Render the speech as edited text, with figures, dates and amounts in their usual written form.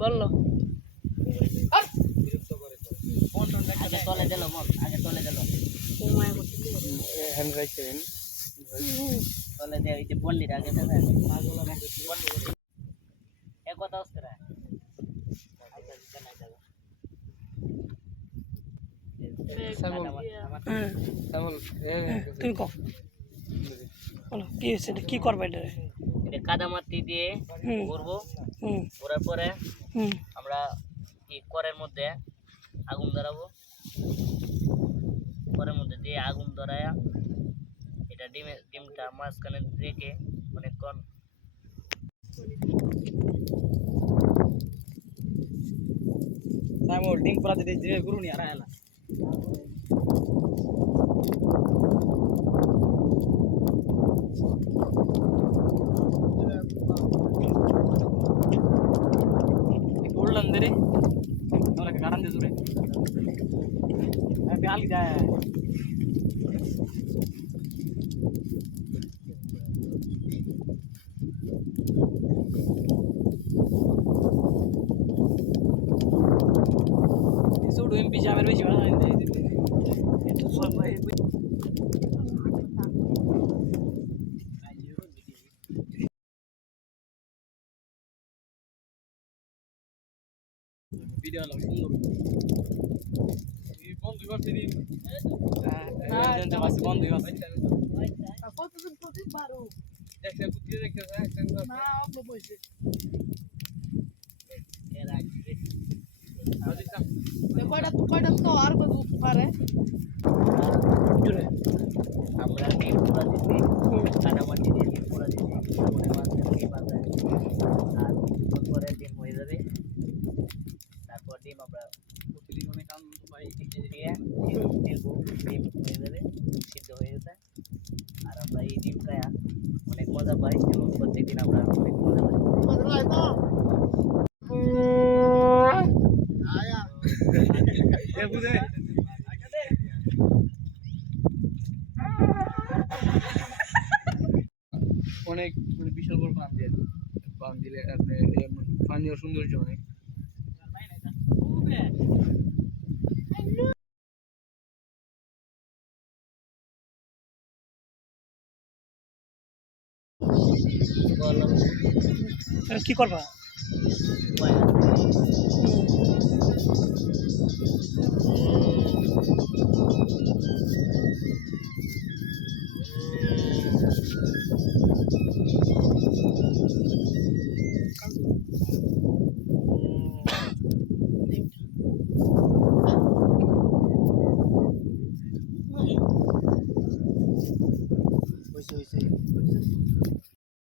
বললো তলে দিল বল আগে তলে দিল হ্যান্ড রাইট করেন তলে দিয়ে ওই যে বললির আগে দেবে এক কথা হচ্ছে রে তুমি কো বলো কি হয়েছে কি করবে এটা কাদা মাটি দিয়ে করবো করার পরে আমরা এই করের মধ্যে আগুন ধরাবো করের মধ্যে দিয়ে আগুন ধরায়া এটা ডিমটা মাঝখানে রেখে অনেকক্ষণ ডিম পুরা দিতে গুরু নিয়ে আর এলা अंदर गार्डन दे दूर प्याल जाए सूट एमपी जामेर बेশি ভালো হয় ভিডিও লাগ সুন্দর এই বন্ধ করতে দিন হ্যাঁ জানতে পারছি বন্ধ হয়ে গেছে কতদিন প্রতি 12 দেখে বুদ্ধি দেখে না অল্প বসে এর আগে কয়টা তো আর কত পারে আমরা ডিম পুরা দিছি কাটা মাটি দিয়ে ডিম পুরা দিছি মনে মাঝে কি পাতা আর পরে ডিম হয়ে যাবে তারপর ডিম আমরা প্রতিদিন অনেক আনন্দ পাই দিয়ে ডিম হয়ে যাবে সিদ্ধ হয়ে গেছে আর আমরা এই ডিম খায়া অনেক মজা পাই এবং প্রত্যেকদিন আমরা অনেক মজা পাই অনেক বিশাল বড় বান দিলে আপনি পানীয় সৌন্দর্য অনেক কি করবা